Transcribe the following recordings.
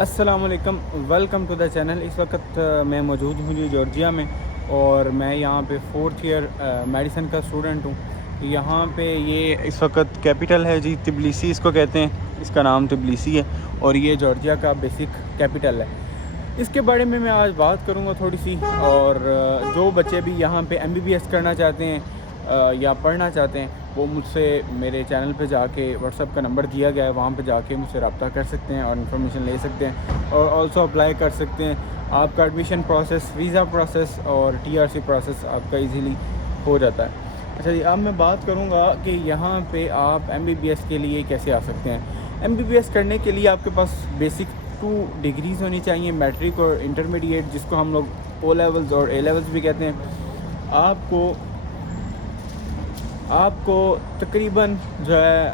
السلام علیکم، welcome to the channel. اس وقت میں موجود ہوں جی جارجیا میں، اور میں یہاں پہ 4th ایئر میڈیسن کا اسٹوڈنٹ ہوں۔ یہاں پہ یہ اس وقت کیپٹل ہے جی، تبلیسی اس کو کہتے ہیں، اس کا نام تبلیسی ہے، اور یہ جارجیا کا بیسک کیپٹل ہے۔ اس کے بارے میں آج بات کروں گا تھوڑی سی، اور جو بچے بھی یہاں پہ MBBS کرنا چاہتے ہیں یا پڑھنا چاہتے ہیں، وہ مجھ سے میرے چینل پہ جا کے واٹس ایپ کا نمبر دیا گیا ہے، وہاں پہ جا کے مجھ سے رابطہ کر سکتے ہیں اور انفارمیشن لے سکتے ہیں، اور آلسو اپلائی کر سکتے ہیں۔ آپ کا ایڈمیشن پروسیس، ویزا پروسیس اور TRC پروسیس آپ کا ایزیلی ہو جاتا ہے۔ اچھا جی، اب میں بات کروں گا کہ یہاں پہ آپ MBBS کے لیے کیسے آ سکتے ہیں۔ MBBS کرنے کے لیے آپ کے پاس بیسک 2 ڈگریز ہونی چاہیے، میٹرک اور انٹرمیڈیٹ، جس کو ہم لوگ O لیولز اور A لیولز بھی کہتے ہیں۔ آپ کو تقریباً جو ہے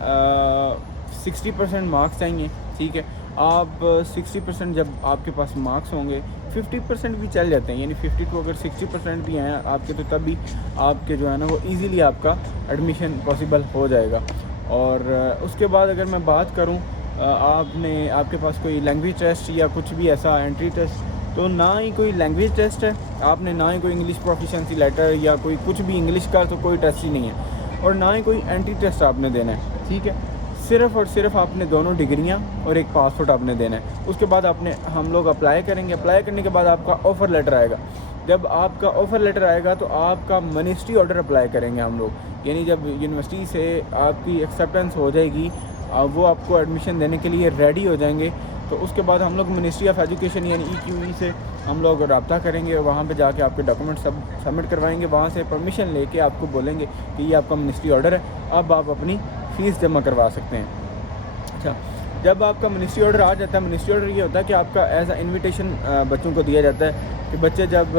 60% مارکس چاہیے، ٹھیک ہے۔ آپ 60% جب آپ کے پاس مارکس ہوں گے، 50% بھی چل جاتے ہیں، یعنی 52 اگر 60% بھی ہیں آپ کے، تو تب بھی آپ کے جو ہے نا وہ ایزیلی آپ کا ایڈمیشن پاسبل ہو جائے گا۔ اور اس کے بعد اگر میں بات کروں، آپ کے پاس کوئی لینگویج ٹیسٹ یا کچھ بھی ایسا انٹری ٹیسٹ، تو نہ ہی کوئی لینگویج ٹیسٹ ہے، آپ نے نہ ہی کوئی انگلش پروفیشنسی لیٹر یا کوئی کچھ بھی انگلش کا تو کوئی ٹیسٹ ہی نہیں ہے، اور نہ ہی کوئی انٹری ٹیسٹ آپ نے دینا ہے، ٹھیک ہے۔ صرف اور صرف آپ نے 2 ڈگریاں اور ایک پاسپورٹ آپ نے دینا ہے۔ اس کے بعد ہم لوگ اپلائی کریں گے، اپلائی کرنے کے بعد آپ کا آفر لیٹر آئے گا۔ جب آپ کا آفر لیٹر آئے گا تو آپ کا منسٹری آرڈر اپلائی کریں گے ہم لوگ، یعنی جب یونیورسٹی سے آپ کی ایکسیپٹنس ہو جائے گی، وہ آپ کو ایڈمیشن دینے کے لیے ریڈی ہو جائیں گے، تو اس کے بعد ہم لوگ منسٹری آف ایجوکیشن یعنی EQE سے ہم لوگ رابطہ کریں گے، اور وہاں پہ جا کے آپ کے ڈاکومنٹ سبمٹ کروائیں گے، وہاں سے پرمیشن لے کے آپ کو بولیں گے کہ یہ آپ کا منسٹری آرڈر ہے، اب آپ اپنی فیس جمع کروا سکتے ہیں۔ اچھا، جب آپ کا منسٹری آرڈر آ جاتا ہے، منسٹری آرڈر یہ ہوتا ہے کہ آپ کا ایز اے انویٹیشن بچوں کو دیا جاتا ہے کہ بچے جب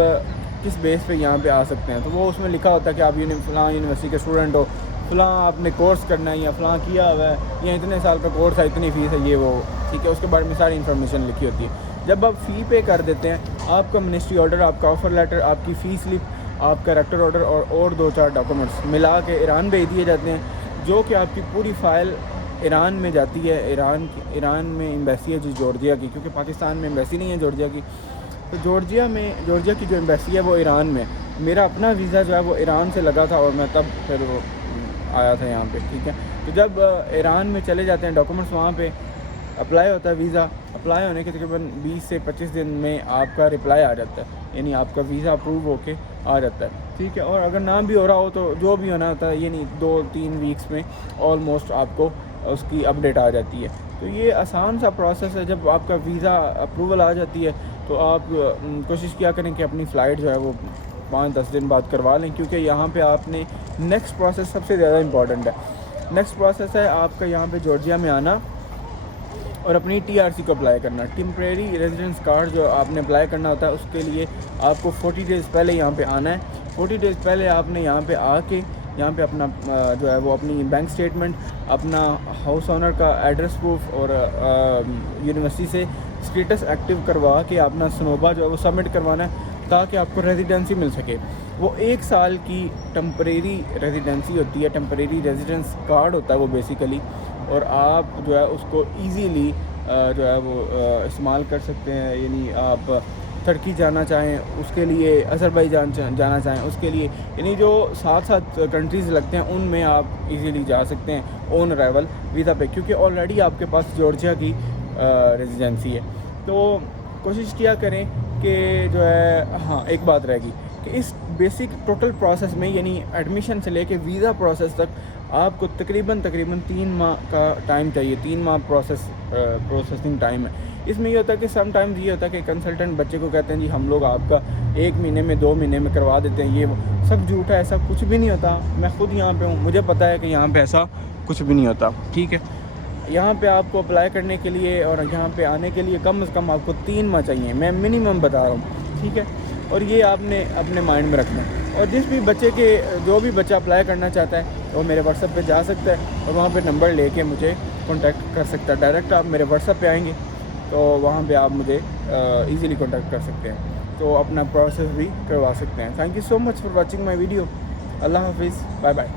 کس بیس پہ یہاں پہ آ سکتے ہیں، تو وہ اس میں لکھا ہوتا ہے کہ آپ فلاں یونیورسٹی کے اسٹوڈنٹ ہو، فلاں آپ نے کورس کرنا ہے، یا فلاں کیا ہوا ہے، یا اتنے سال کا کورس ہے، اتنی فیس ہے، یہ وہ، ٹھیک ہے۔ اس کے بارے میں ساری انفارمیشن لکھی ہوتی ہے۔ جب آپ فی پے کر دیتے ہیں، آپ کا منسٹری آرڈر، آپ کا آفر لیٹر، آپ کی فی سلپ، آپ کا ریکٹر آرڈر اور 2-4 ڈاکومنٹس ملا کے ایران بھیج دیے جاتے ہیں، جو کہ آپ کی پوری فائل ایران میں جاتی ہے۔ ایران میں ایمبیسی ہے جارجیا کی، کیونکہ پاکستان میں ایمبیسی نہیں ہے جارجیا کی، تو جارجیا کی جو ایمبیسی ہے وہ ایران میں۔ میرا اپنا ویزا جو ہے وہ ایران سے لگا تھا، اور میں تب پھر وہ آیا تھا یہاں پہ، ٹھیک ہے۔ تو جب ایران میں چلے جاتے ہیں ڈاکومنٹس، وہاں پہ اپلائی ہوتا ہے ویزا، اپلائی ہونے کے تقریباً 20 سے 25 دن میں آپ کا رپلائی آ جاتا ہے، یعنی آپ کا ویزا اپروو ہو کے آ جاتا ہے، ٹھیک ہے۔ اور اگر نہ بھی ہو رہا ہو تو جو بھی ہونا ہوتا ہے، یعنی 2-3 ویکس میں آلموسٹ آپ کو اس کی اپڈیٹ آ جاتی ہے۔ تو یہ آسان سا پروسیس ہے۔ جب آپ کا ویزا اپروول آ جاتی ہے تو آپ کوشش کیا کریں کہ اپنی فلائٹ جو ہے وہ 5-10 دن بعد کروا لیں، کیونکہ یہاں پہ آپ نے نیکسٹ پروسیس سب سے زیادہ امپورٹنٹ ہے۔ نیکسٹ پروسیس ہے آپ کا یہاں پہ جارجیا میں آنا اور اپنی TRC کو اپلائی کرنا، ٹیمپریری ریزیڈنس کارڈ جو آپ نے اپلائی کرنا ہوتا ہے، اس کے لیے آپ کو 40 ڈیز پہلے یہاں پہ آنا ہے۔ 40 ڈیز پہلے آپ نے یہاں پہ آ کے یہاں پہ اپنا جو ہے وہ اپنی بینک سٹیٹمنٹ، اپنا ہاؤس آنر کا ایڈریس پروف، اور یونیورسٹی سے اسٹیٹس ایکٹیو کروا کے اپنا سنوبا جو ہے وہ سبمٹ کروانا ہے، تاکہ آپ کو ریزیڈنسی مل سکے۔ وہ 1 سال کی ٹیمپریری ریزیڈنسی ہوتی ہے، ٹیمپریری ریزیڈنس کارڈ ہوتا ہے وہ بیسیکلی، اور آپ جو ہے اس کو ایزیلی جو ہے وہ استعمال کر سکتے ہیں، یعنی آپ ترکی جانا چاہیں اس کے لیے، آذربائیجان جانا چاہیں اس کے لیے، یعنی جو 7 کنٹریز لگتے ہیں ان میں آپ ایزیلی جا سکتے ہیں اون ارائیول ویزا پہ، کیونکہ آلریڈی آپ کے پاس جارجیا کی ریزیڈنسی ہے۔ تو کوشش کیا کریں کہ جو ہے، ہاں ایک بات رہے گی کہ اس بیسک ٹوٹل پروسیس میں، یعنی ایڈمیشن سے لے کے ویزا پروسیس تک، آپ کو تقریباً 3 ماہ کا ٹائم چاہیے، 3 ماہ پروسیسنگ ٹائم ہے۔ اس میں یہ ہوتا ہے کہ سم ٹائمز یہ ہوتا ہے کہ کنسلٹنٹ بچے کو کہتے ہیں جی ہم لوگ آپ کا 1 مہینے میں 2 مہینے میں کروا دیتے ہیں، یہ سب جھوٹ ہے، ایسا کچھ بھی نہیں ہوتا۔ میں خود یہاں پہ ہوں، مجھے پتہ ہے کہ یہاں پہ ایسا کچھ بھی نہیں ہوتا، ٹھیک ہے۔ یہاں پہ آپ کو اپلائی کرنے کے لیے اور یہاں پہ آنے کے لیے کم از کم آپ کو 3 ماہ چاہیے، میں منیمم بتا رہا ہوں، ٹھیک ہے۔ اور یہ آپ نے اپنے مائنڈ میں رکھنا ہے۔ اور جو بھی بچہ اپلائی کرنا چاہتا ہے وہ میرے واٹس ایپ پہ جا سکتا ہے، اور وہاں پہ نمبر لے کے مجھے کانٹیکٹ کر سکتا ہے۔ ڈائریکٹ آپ میرے واٹس ایپ پہ آئیں گے تو وہاں پہ آپ مجھے ایزیلی کانٹیکٹ کر سکتے ہیں، تو اپنا پروسیس بھی کروا سکتے ہیں۔ Thank you so much for watching my video. اللہ حافظ، بائے بائے۔